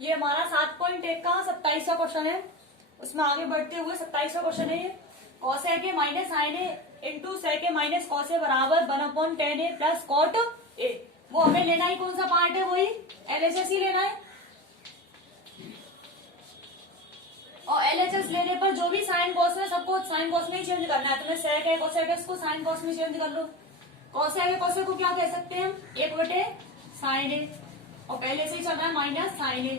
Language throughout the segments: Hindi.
ये हमारा 7.1 का 27वां क्वेश्चन है। उसमें आगे बढ़ते हुए 27वां क्वेश्चन है ये। कॉस ए के minus sign A into sec A minus cos A बराबर 1/10 ए प्लस कॉट ए। वो हमें लेना ही कौन सा पार्ट है, वही एलएचएस ही लेना है। और एलएचएस लेने पर जो भी साइन कॉस है सबको साइन कॉस में ही चेंज करना है। तुम्हें सेक है कोसेक है इसको साइन कॉस में चेंज कर लो। कॉस ए कोसेक को क्या कह सकते हैं हम, 1/साइन ए, और पहले से ही चल रहा है माइनस साइन ए।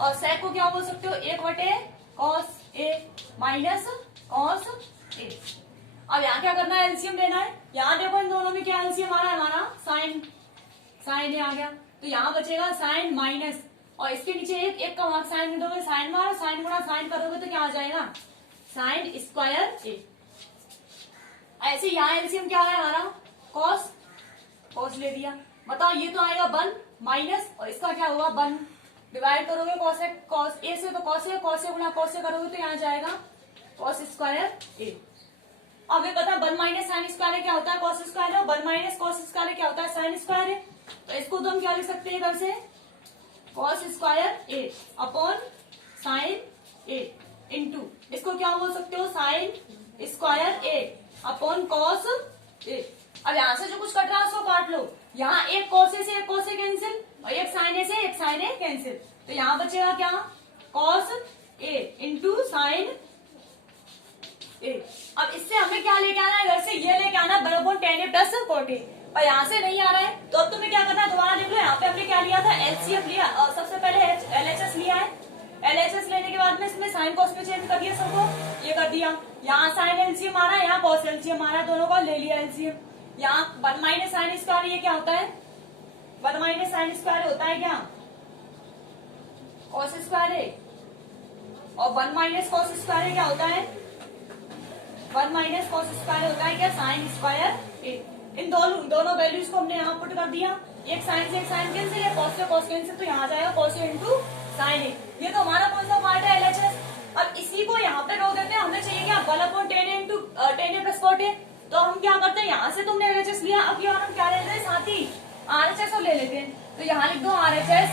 और सेक को क्या बोल सकते हो, 1/कॉस ए माइनस कॉस ए। अब यहाँ क्या करना है, एलसीएम लेना है। यहाँ देखो इन दोनों में क्या एलसीएम आ रहा है हमारा, साइन ए आ गया। तो यहाँ बचेगा साइन माइनस, और इसके नीचे एक का मार्क साइन में दोगे, साइन मार साइन गुणा साइन करोगे तो क्या आ जाएगा, साइन स्क्वायर ए। ऐसे यहाँ एलसीएम क्या है हमारा, कॉस ले दिया। बताओ ये तो आएगा 1 माइनस, और इसका क्या होगा 1, डिवाइड करोगे कॉस ए से तो कॉस ए गुणा कॉस ए करोगे तो यहाँ जाएगा कॉस स्क्वायर ए। अब ये पता है 1 माइनस साइन स्क्वायर क्या होता है, कॉस स्क्वायर है, और 1 माइनस कॉस स्क्वायर क्या होता है, साइन स्क्वायर है। तो इसको तो हम क्या लिख सकते हैं इधर से, कॉस स्क्वायर ए अपॉन साइन ए इंटू इसको क्या बोल सकते हो, sine square A upon cos A. अब यहाँ से जो कुछ कट रहा है उसको काट लो। यहाँ एक कॉस से एक कॉस कैंसिल, और एक साइन ए से एक साइन ए कैंसिल। तो यहाँ बचेगा क्या, कॉस ए इंटू साइन ए। अब इससे हमें क्या लेके आना है, इधर से ये लेके आना बराबर 10 प्लस कॉट ए। और यहाँ से नहीं आ रहा है तो अब तुम्हें क्या करना है, दोबारा देख लो। यहाँ पे हमने क्या लिया था, एलसीएम लिया, और सबसे पहले एलएचएस लिया है। एलएचएस लेने के बाद में इसमें साइन कॉस में चेंज कर दिया सबको, ये कर दिया। यहाँ साइन एलसीएम आ रहा है, यहाँ कॉस एलसीएम आ रहा है, दोनों को ले लिया एलसीएम। यहाँ 1 माइनस साइन स्क्वायर ये क्या होता है, 1 माइनस साइन स्क्वायर होता है क्या, कॉस स्क्वायर है, और 1 माइनस कॉस स्क्वायर क्या होता है, 1 माइनस कॉस स्क्वायर होता है क्या, साइन स्क्वायर ए। इन दोनों वैल्यूज को हमने यहाँ पुट कर दिया। एक साइन से एक साइन कैंसिल है, कॉस से कॉस कैंसिल, तो यहाँ आ जाएगा कॉस ए इंटू साइन ए। ये तो हमारा कौन सा पार्ट है, एलएचएस। अब इसी को यहाँ पे रोक देते हैं, हमें चाहिए क्या, 1/10 इंटू 10 प्लस कॉट ए। तो हम क्या करते हैं, यहाँ से तुमने एलएचएस लिया, अब यहाँ हम क्या ले लेते हैं, साथ ही आरएचएस ले लेते हैं। तो यहाँ लिख दो आरएचएस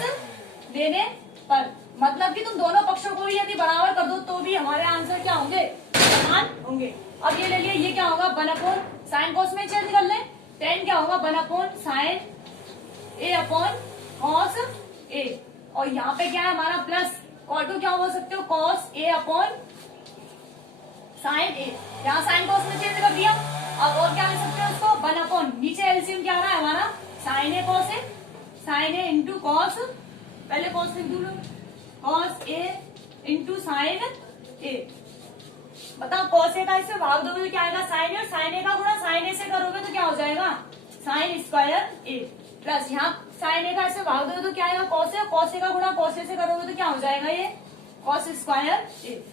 देने पर, मतलब कि तुम दोनों पक्षों को यदि बराबर कर दो तो भी हमारे आंसर क्या होंगे, समान होंगे। अब ये ले लिया, ये क्या होगा 1 साइन कॉस में चेंज कर ले, 10 क्या होगा 1 sign A upon cos A. और यहाँ पे क्या है हमारा प्लस, कॉट को क्या बोल सकते हो, कॉस ए अपॉन साइन ए। यहाँ साइन कॉस में चेंज कर दिया। अब और क्या ले सकते हो उसको, 1 नीचे एलसीएम क्या आ रहा है हमारा, sign A cos A, sign A into cos, पहले कॉस लिख दू, कॉस ए इंटू साइन ए। बताओ कॉस ए का इससे भाग दोगे तो क्या आएगा, साइन ए, और साइन ए का गुणा साइन ए से करोगे तो क्या हो जाएगा, साइन स्क्वायर ए। प्लस यहाँ साइन ए का इससे भाग दोगे तो क्या आएगा, कॉस ए, कॉस ए का गुणा कॉस ए से करोगे तो क्या हो जाएगा, ये कॉस स्क्वायर ए।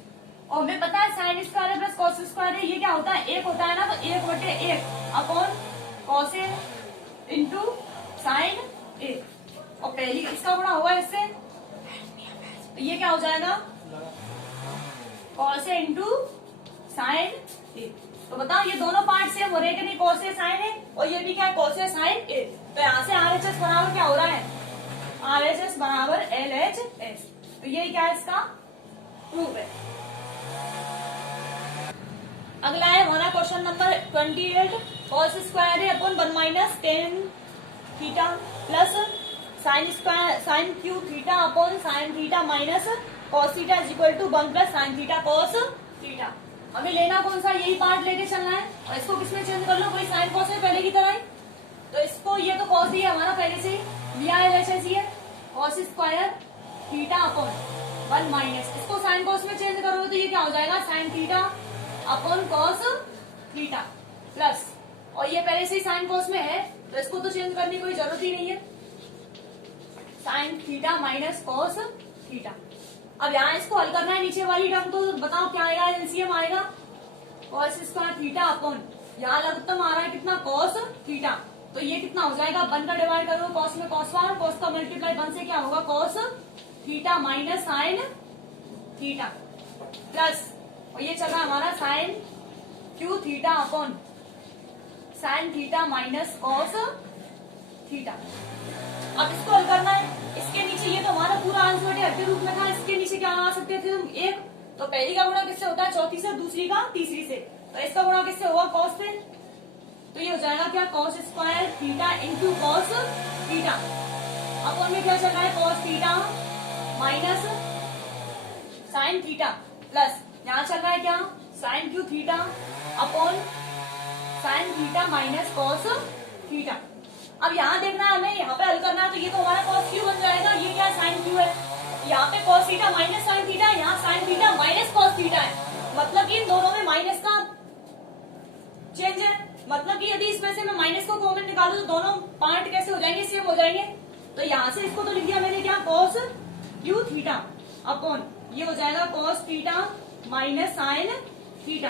और हमें पता है sine square plus cos square है, ये क्या होता है, एक होता है ना, तो 1/1 upon cos A into sine ए। और पहली इसका गुणा होगा इससे, तो ये क्या हो जाएगा, कॉस ए इंटू साइन ए। तो बताओ ये दोनों पार्ट सेम हो रहे हैं कि नहीं, कॉस ए साइन ए, और ये भी क्या है, कॉस ए साइन ए। तो यहाँ से आरएचएस बराबर क्या हो रहा है, आरएचएस बराबर एलएचएस। तो ये क्या है, इसका प्रूफ है। अगला है हमारा क्वेश्चन नंबर 28, कॉस स्क्वायर है upon 1 minus tan theta plus sine square sine cube theta upon sine theta minus cos theta is equal to 1 plus sine theta cos theta. हमें लेना कौन सा, यही पार्ट लेके चलना है, और इसको किसमें चेंज कर लो, वही साइन कॉस में पहले की तरह ही। तो इसको ये तो कॉस ही है हमारा पहले से ही लिया है, वैसे ही है, cos square theta upon 1 minus, इसको साइन कॉस में चेंज करोगे तो ये क्या हो जाएगा, sine theta upon cos theta plus, और ये पहले से ही साइन कॉस में है तो इसको तो चेंज करने की कोई जरूरत ही नहीं है, sign theta minus cos theta. अब यहाँ इसको हल करना है, नीचे वाली टर्म तो बताओ क्या आएगा, एलसीएम आएगा, कॉस स्क्वायर थीटा अपॉन, यहाँ लघुत्तम आ रहा है कितना, कॉस थीटा। तो ये कितना हो जाएगा, 1 का डिवाइड करोगे कॉस में कॉस 1, कॉस का मल्टीप्लाई 1 से क्या होगा, cos theta minus sine theta plus, और ये चल रहा है हमारा sine cube theta upon sine theta minus cos theta. अब इसको हल करना है, इसके नीचे स्टेप के रूप में था, इसके नीचे क्या लगा सकते थे तुम, एक। तो पहली का गुणा किससे होता है, चौथी से, दूसरी का तीसरी से, तो इसका गुणा किससे होगा, कॉस से। तो ये हो जाएगा क्या, cos square theta into cos theta. Upon में क्या चल रहा है, cos theta minus sine theta plus यहाँ चल रहा है क्या, sine cube theta upon sine theta minus cos theta. अब यहाँ देखना है हमें, यहाँ पे हल करना है, तो ये तो हमारा कॉस क्यू बन जाएगा, ये क्या साइन क्यू है, यहाँ पे cos theta minus sine theta, यहाँ sine theta minus cos theta है, मतलब कि इन दोनों में माइनस का चेंज है। मतलब कि यदि इसमें से मैं माइनस को कॉमन निकालू तो दोनों पार्ट कैसे हो जाएंगे, सेम हो जाएंगे। तो यहाँ से इसको तो लिख दिया मैंने क्या, कॉस क्यू थीटा अपॉन ये हो जाएगा cos theta minus sine theta.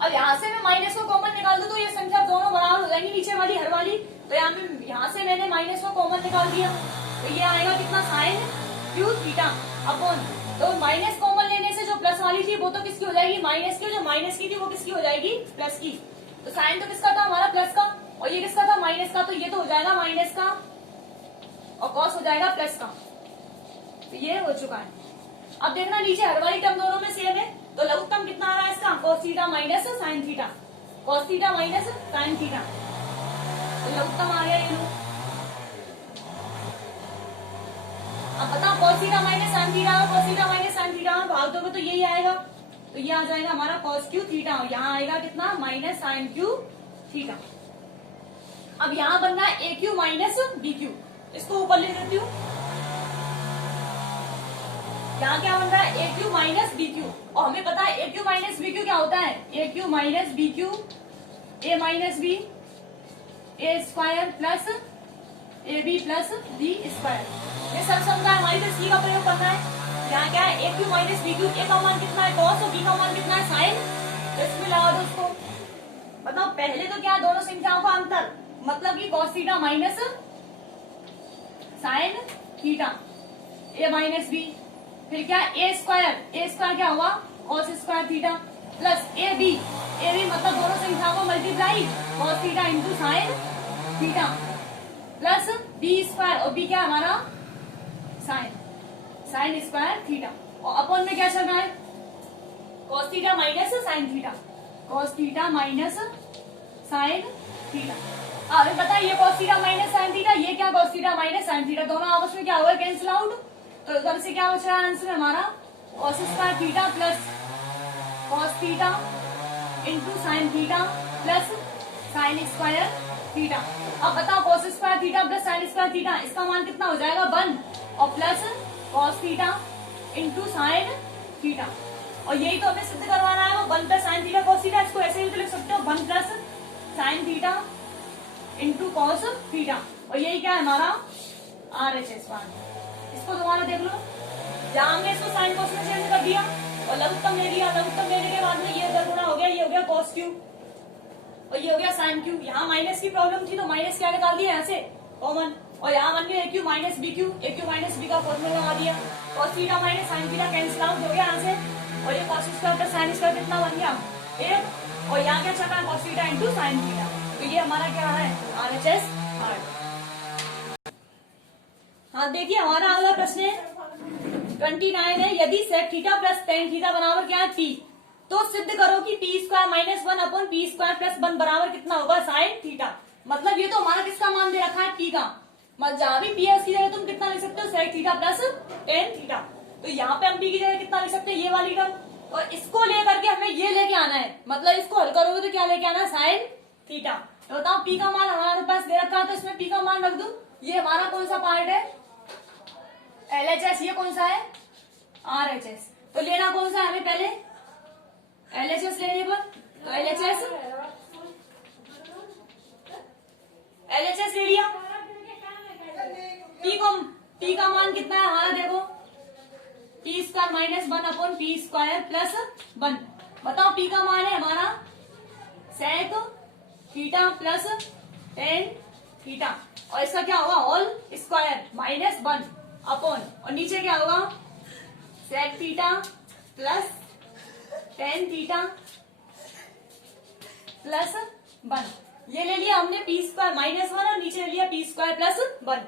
अब यहाँ से मैं माइनस को कॉमन निकाल दूं तो ये संख्या दोनों बराबर हो जाएंगी, नीचे वाली हर वाली। तो यहाँ से मैंने माइनस को कॉमन निकाल दिया, तो ये आएगा कितना, साइन क्यू थीटा अपॉन, तो माइनस कॉमन लेने से जो प्लस वाली थी वो तो किसकी हो जाएगी, माइनस की, जो माइनस की थी वो किसकी हो जाएगी, प्लस की। तो साइन तो किसका था, हमारा प्लस का, और ये किसका था, माइनस का, तो ये तो हो जाएगा माइनस का और कॉस हो जाएगा प्लस का। तो ये हो चुका है। अब देखना नीचे हर वाली टर्म दोनों में सेम है, तो लघुत्तम कितना आ रहा है इसका, cos theta minus sine theta, cos theta minus sine theta, तो लघुत्तम आ गया ये लो। अब बताओ cos theta minus sine theta और cos theta minus sine theta भाग दोगे तो यही आएगा, तो ये आ जाएगा हमारा कॉस क्यू थीटा, और यहाँ आएगा कितना, माइनस साइन क्यू थीटा। अब यहाँ बनना है a q minus b Q, इसको ऊपर ले देती हूँ। यहाँ क्या बन रहा है, a q minus b q, और हमें पता है a q minus b q क्या होता है, a q minus b q, a minus b, a square plus a b plus b square. ये सब समझा है, हमारी तो सी का प्रयोग करना है। यहाँ क्या है, a q minus b q, ए का मान कितना है कॉस और बी का मान कितना है साइन, तो इसमें लगा दो उसको। बताओ पहले तो क्या, दोनों संख्याओं का अंतर, मतलब कि cos theta minus sine theta, a minus b, फिर क्या ए स्क्वायर क्या हुआ, cos square theta plus a b मतलब दोनों संख्याओं को multiply, cos theta into sine theta plus b square, और बी क्या हमारा साइन स्क्वायर थीटा, और अपॉन में क्या चल रहा है, cos theta minus sine theta, cos theta minus sine theta. हमें पता है ये cos theta minus sine theta, ये क्या cos theta minus sine theta, दोनों आपस में क्या हुआ, कैंसिल आउट। तो इधर से क्या बच रहा है आंसर हमारा, cos square theta plus cos theta into sine theta plus sine square theta. अब बताओ cos square theta plus sine square theta, इसका मान कितना हो जाएगा 1, और plus cos theta into sine theta, और यही तो हमें सिद्ध करवाना है, वो 1 plus sine theta cos theta, इसको ऐसे ही तो लिख सकते हो 1 plus sine theta into cos theta, और यही क्या है हमारा RHS मान। इसको दोबारा देख लो, जहां हमने इसको साइन कॉस में चेंज कर दिया और लघुत्तम ले लिया, लघुत्तम लेने के बाद में ये इधर गुणा हो गया, ये हो गया कॉस क्यू और ये हो गया साइन क्यू। यहाँ माइनस की प्रॉब्लम थी तो माइनस क्या निकाल दिया यहाँ से कॉमन, और यहाँ बन गया ए क्यू माइनस बी क्यू, ए क्यू माइनस बी का फॉर्मूला लगा दिया, cos theta minus sine theta cancel out हो गया यहाँ से, और ये cos square plus sine square कितना बन गया 1, और यहाँ क्या चल रहा है cos theta into sine theta. तो ये हमारा क्या है RHS पार्ट। हाँ देखिए हमारा अगला प्रश्न है 29 है, यदि sec theta plus tan theta बराबर क्या है P, तो सिद्ध करो कि P square minus 1 upon P square plus 1 बराबर कितना होगा साइन थीटा। मतलब ये तो हमारा किसका मान दे रखा है P का, मतलब जहां भी P है उसकी जगह तुम कितना लिख सकते हो sec theta plus tan theta. तो यहाँ पे हम P की जगह कितना लिख सकते हैं ये वाली टर्म, और इसको लेकर के हमें ये लेके आना है, मतलब इसको हल करोगे तो क्या लेके आना है साइन थीटा। तो बताओ P का मान हमारे पास दे रखा है, तो इसमें P का मान रख दू। ये हमारा कौन सा पार्ट है LHS, ये कौन सा है RHS। तो लेना कौन सा है हमें पहले LHS लेने पर, तो LHS ले लिया। P का मान कितना है हमारा देखो, P square minus 1 upon P square plus 1। बताओ P का मान है हमारा sec theta plus tan theta, और इसका क्या होगा होल स्क्वायर माइनस 1 अपॉन, और नीचे क्या होगा sec theta plus tan theta plus 1। ये ले लिया हमने पी स्क्वायर माइनस 1 और नीचे ले लिया पी स्क्वायर प्लस 1।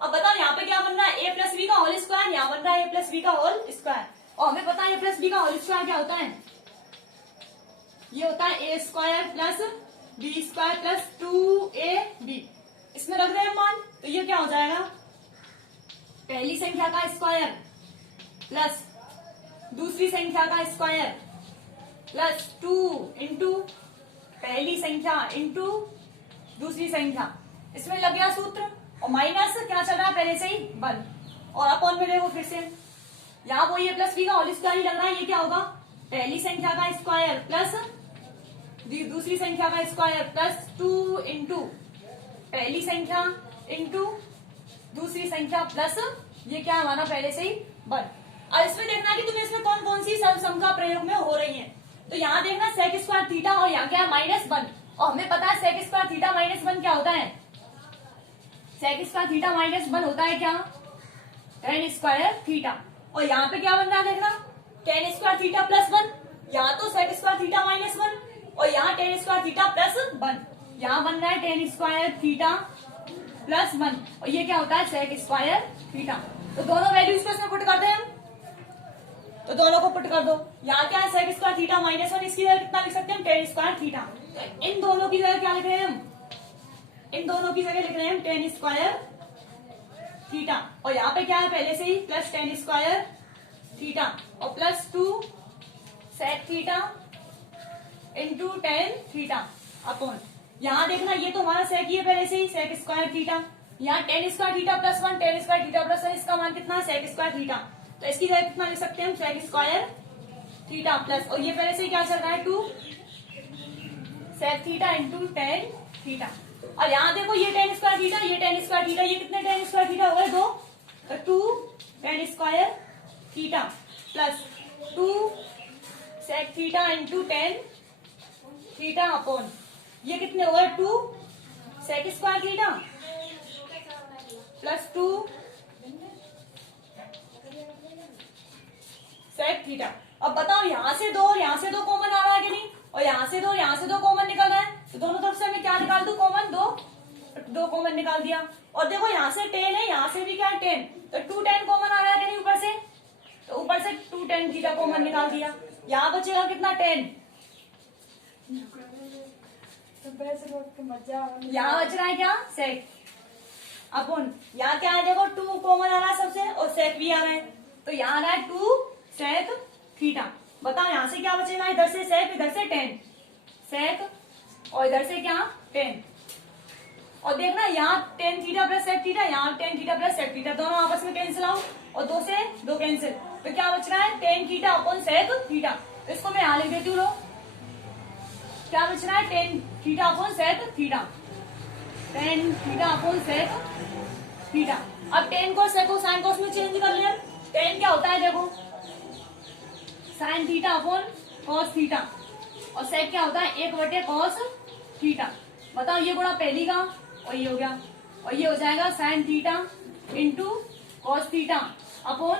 अब बताओ यहाँ पे क्या बन रहा है a प्लस बी का होल स्क्वायर, यहाँ बन रहा है ए प्लस बी का होल स्क्वायर। और हमें पता है ए प्लस बी का होल स्क्वायर क्या होता है, ये होता है a square plus b square plus 2ab। इसमें रख दें मान, तो ये क्या हो जाएगा, पहली संख्या का स्क्वायर प्लस दूसरी संख्या का स्क्वायर प्लस 2 इंटू पहली संख्या इंटू दूसरी संख्या। इसमें लग गया सूत्र, और माइनस क्या चल रहा है पहले से ही 1, और अपॉन में देखो फिर से यहाँ वो ये प्लस बी का होल स्क्वायर ही लग रहा है। ये क्या होगा, पहली संख्या का स्क्वायर प्लस दूसरी संख्या का स्क्वायर प्लस 2 इंटू पहली संख्या इंटू दूसरी संख्या प्लस ये क्या हमारा पहले से ही 1। अब इसमें देखना कि तुम्हें इसमें कौन कौन सी सम का प्रयोग में हो रही है। तो यहाँ देखना सेक स्क्वायर थीटा, और यहाँ क्या है -1, और हमें पता है सेक स्क्वायर थीटा -1 क्या होता है, सेक स्क्वायर थीटा -1 होता है क्या, tan स्क्वायर थीटा। और यहाँ पे क्या बन रहा है देखना, tan स्क्वायर थीटा प्लस 1, यहाँ तो सेक स्क्वायर थीटा -1 और यहाँ tan स्क्वायर थीटा प्लस 1, यहाँ बन रहा है tan स्क्वायर थीटा प्लस 1, और ये क्या होता है सेक स्क्वायर थीटा। तो दोनों वैल्यूज को इसमें पुट करते हैं हम, तो दोनों को पुट कर दो। यहाँ क्या है सेक स्क्वायर थीटा -1, इसकी जगह कितना लिख सकते हैं हम, tan स्क्वायर थीटा। तो इन दोनों की जगह क्या लिख रहे हैं हम, इन दोनों की जगह लिख रहे हैं हम tan स्क्वायर थीटा, और यहाँ पे क्या है पहले से ही प्लस tan स्क्वायर थीटा और plus 2 sec theta into tan theta upon, यहाँ देखना ये तो हमारा सेक ही है पहले से ही सेक स्क्वायर थीटा, यहाँ tan square theta plus 1, tan square theta plus 1, इसका मान कितना है सेक स्क्वायर थीटा। तो इसकी जगह कितना लिख सकते हैं हम, सेक स्क्वायर थीटा प्लस, और ये पहले से ही क्या चल रहा है 2 sec theta into tan theta. और यहाँ देखो ये tan स्क्वायर थीटा, ये tan स्क्वायर थीटा, ये कितने tan स्क्वायर थीटा हो गए 2, तो 2 tan square theta plus 2 sec theta into tan theta upon, ये कितने हो गए 2 sec square theta plus 2 sec theta. अब बताओ यहाँ से 2 और यहाँ से 2 कॉमन आ रहा है कि नहीं, और यहाँ से 2 और यहाँ से 2 कॉमन निकल रहा है, तो दोनों तरफ से हमें क्या निकाल दूं कॉमन, 2 कॉमन निकाल दिया। और देखो यहाँ से tan है, यहाँ से भी क्या है tan, तो 2 tan कॉमन आ रहा है कि नहीं ऊपर से, तो ऊपर से 2 tan थीटा कॉमन निकाल दिया। यहाँ बचेगा कितना tan, यहाँ बच रहा है क्या सेक अपॉन, यहाँ क्या है देखो 2 कॉमन आ रहा है सबसे और सेक भी आ रहा है, तो यहाँ आ रहा है 2 सेक थीटा। बताओ यहाँ से क्या बचेगा, इधर से सेक इधर से tan सेक और इधर से क्या tan, और देखना यहाँ tan theta plus sec theta, यहाँ tan theta plus sec theta, दोनों आपस में कैंसिल आउट और 2 से 2 कैंसिल, तो क्या बच रहा है tan theta upon sec theta. तो इसको मैं यहाँ लिख देती हूँ, क्या बच रहा है tan theta upon sec theta, tan theta upon sec theta. अब tan को सेक को साइन कोस में चेंज कर लिया, tan क्या होता है देखो sine theta upon cos theta, और सेक क्या होता है 1/कॉस थीटा। बताओ ये गुणा पहली का और ये हो गया, और ये हो जाएगा sine theta into cos theta upon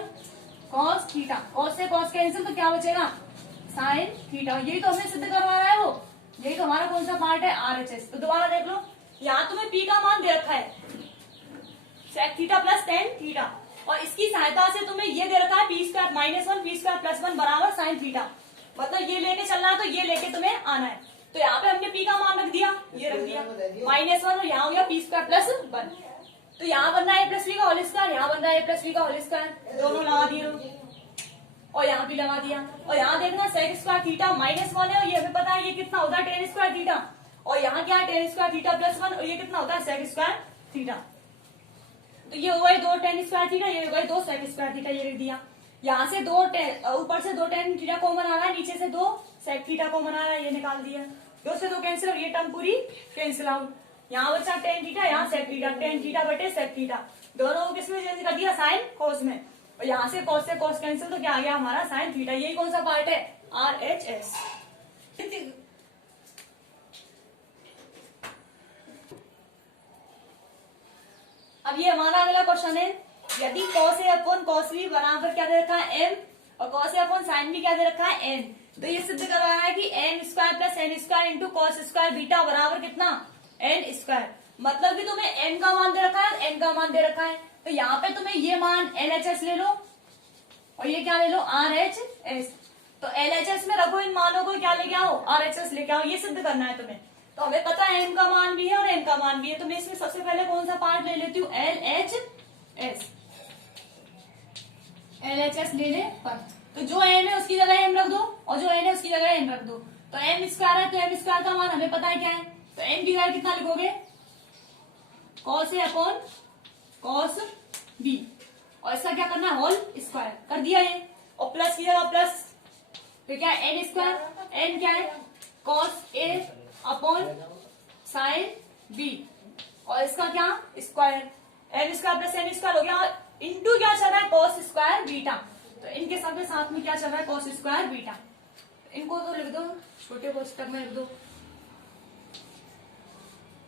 cos theta, cos से कॉस कैंसिल, तो क्या बचेगा साइन थीटा। यही तो हमें सिद्ध करवा रहा है वो, यही तो हमारा कौन सा पार्ट है RHS। तो दोबारा देख लो, यहाँ तुम्हें P का मान दे रखा है sec theta plus tan theta, और इसकी सहायता से तुम्हें ये दे रखा है P square -1 P square plus 1 बराबर साइन थीटा। मतलब ये लेके चलना है तो ये लेके तुम्हें आना है। तो यहाँ पे हमने P का मान रख दिया, ये रख दिया -1, और यहाँ हो गया P स्क्वायर प्लस 1, तो यहाँ बन रहा है A प्लस बी का होल स्क्वायर, यहाँ बन रहा है A प्लस बी का होल स्क्वायर, दोनों लगा दिए और यहाँ भी लगा दिया। और यहाँ देखना सेक स्क्वायर थीटा -1 है, और ये हमें पता है ये कितना होता है tan स्क्वायर थीटा, और यहाँ क्या है tan स्क्वायर थीटा प्लस 1, और ये कितना होता है सेक स्क्वायर थीटा। तो ये हो गए 2 tan स्क्वायर थीटा, ये हो गए 2 सेक स्क्वायर थीटा, ये लिख दिया। यहाँ से 2 ऊपर से 2 tan थीटा कॉमन आ रहा है, नीचे से 2 सेक थीटा कॉमन आ रहा है, ये निकाल दिया। 2 से 2 कैंसिल, और ये टर्म पूरी कैंसिल आउट। यहाँ बचा tan थीटा, यहाँ सेक थीटा, tan थीटा बटे सेक थीटा, दोनों को किसमें चेंज कर दिया साइन कोस में, और यहाँ से कॉस कैंसिल, तो क्या आ गया हमारा साइन थीटा। यही कौन सा पार्ट है RHS। अब ये हमारा अगला क्वेश्चन है, यदि cos A upon cos B बराबर क्या दे रखा है m, और cos A upon sin B क्या दे रखा है n, तो ये सिद्ध करवा रहा है कि n square plus n square into cos square beta बराबर कितना n स्क्वायर। मतलब कि तुम्हें n का मान दे रखा है, n का मान दे रखा है, तो यहाँ पे तुम्हें ये मान LHS ले लो और ये क्या ले लो RHS। तो LHS में रखो इन मानों को, क्या लेके आओ RHS लेके आओ, ये सिद्ध करना है तुम्हें। तो हमें पता है m का मान भी है और n का मान भी है, तो मैं इसमें सबसे पहले कौन सा पार्ट ले लेती हूँ LHS। LHS लेने पर तो जो m है उसकी जगह m रख दो और जो n है उसकी जगह n रख दो। तो m स्क्वायर है तो m स्क्वायर का मान हमें पता है क्या है, तो m की जगह कितना लिखोगे cos a upon cos b और इसका क्या करना है होल स्क्वायर कर दिया ये, और प्लस की जगह प्लस, तो क्या है n स्क्वायर, n क्या है cos a upon sine b और इसका क्या square, n square plus n square हो गया, इंटू क्या चल रहा है cos स्क्वायर बीटा। तो इनके साथ में क्या चल रहा है cos स्क्वायर बीटा। इनको तो लिख दो छोटे कोष्टक में लिख दो,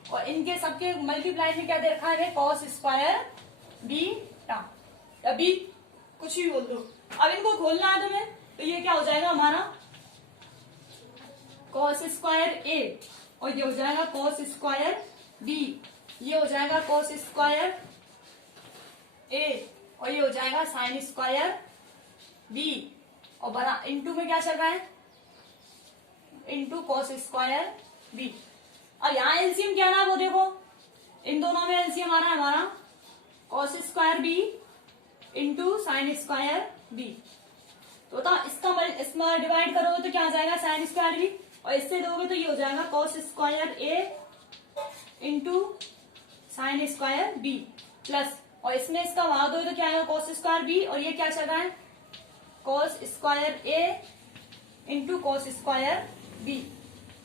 और इनके सबके मल्टीप्लाई में क्या दे रखा है cos स्क्वायर बीटा या बी कुछ भी बोल दो। अब इनको खोलना है तुम्हें, तो ये क्या हो जाएगा हमारा cos स्क्वायर a और ये हो जाएगा cos स्क्वायर b, ये हो जाएगा cos स्क्वायर a और ये हो जाएगा साइन स्क्वायर b और बना इंटू में क्या चल रहा है इंटू cos स्क्वायर b। अब यहाँ एलसीएम क्या रहा है वो देखो, इन दोनों में एलसीएम आ रहा है हमारा cos square b into sine square b। तो इसमें डिवाइड करोगे तो क्या आ जाएगा साइन स्क्वायर b और इससे दोगे तो ये हो जाएगा cos square a into sine square b plus, और इसमें इसका भाग दोगे तो क्या आएगा cos स्क्वायर b और ये क्या चल रहा है cos square a into cos square b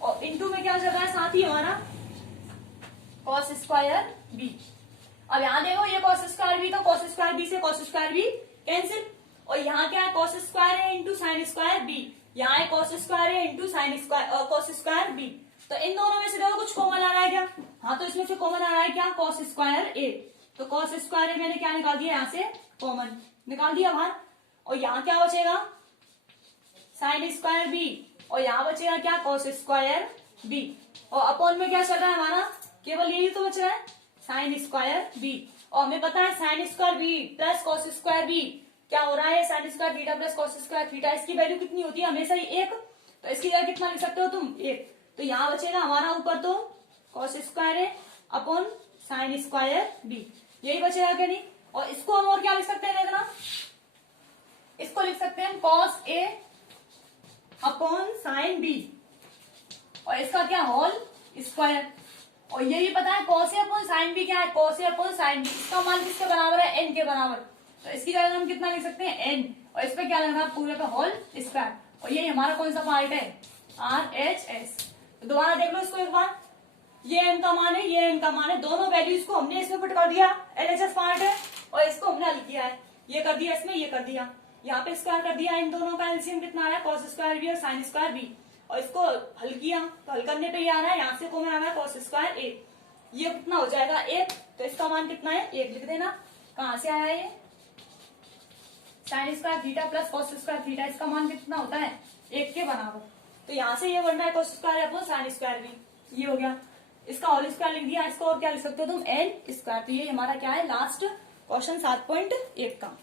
और इंटू में क्या चल रहा है साथ ही हमारा cos स्क्वायर b। अब यहाँ देखो ये cos स्क्वायर b, तो cos स्क्वायर b से cos स्क्वायर b कैंसिल, और यहाँ क्या है cos square a into sine square b, यहाँ है cos square a into sine square cos square b। तो इन दोनों में से देखो कुछ कॉमन आ रहा है क्या, हाँ तो इसमें से कॉमन आ रहा है क्या cos स्क्वायर a, तो cos स्क्वायर a मैंने क्या निकाल दिया यहाँ से कॉमन निकाल दिया बाहर, और यहाँ क्या बचेगा साइन स्क्वायर b और यहाँ बचेगा क्या cos स्क्वायर b, और अपॉन में क्या चल रहा है हमारा केवल यही तो बच रहा है साइन स्क्वायर b, और हमें पता है sine square b plus cos square b क्या हो रहा है sine square beta plus cos square theta, इसकी वैल्यू कितनी होती है हमेशा ही एक, तो इसकी जगह कितना लिख सकते हो तुम एक, तो यहाँ बचेगा हमारा ऊपर तो cos स्क्वायर है अपॉन साइन स्क्वायर b, यही बचेगा क्या नहीं। और इसको हम और क्या लिख सकते हैं देखना, इसको लिख सकते हैं cos a upon sine b और इसका क्या होल स्क्वायर, और ये भी पता है cos a upon sine b क्या है cos a upon sine b, इसका मान किसके बराबर है n के बराबर, तो इसकी जगह हम कितना लिख सकते हैं n और इस पे क्या लगना पूरे का होल स्क्वायर, और ये हमारा कौन सा पार्ट है RHS। तो दोबारा देख लो इसको एक बार, ये m का मान है ये n का मान है, दोनों वैल्यूज को हमने इसमें पुट कर दिया, LHS पार्ट है और इसको हमने हल किया है, ये कर दिया इसमें ये कर दिया, यहाँ पे स्क्वायर कर दिया, इन दोनों का एलसीएम कितना आया cos स्क्वायर b और साइन स्क्वायर b और इसको हल किया, तो हल करने पे ये आ रहा है यहाँ से कॉमन आ रहा है cos स्क्वायर a, ये कितना हो जाएगा एक, तो इसका मान कितना है एक लिख देना, कहाँ से आया ये sign square theta plus cos square theta, इसका मान कितना होता है एक के बराबर, तो यहाँ से ये बनना है cos square upon sine square b, ये हो गया, इसका होल स्क्वायर लिख दिया, इसको और क्या लिख सकते हो तुम n स्क्वायर। तो ये हमारा क्या है लास्ट क्वेश्चन 7.1 का।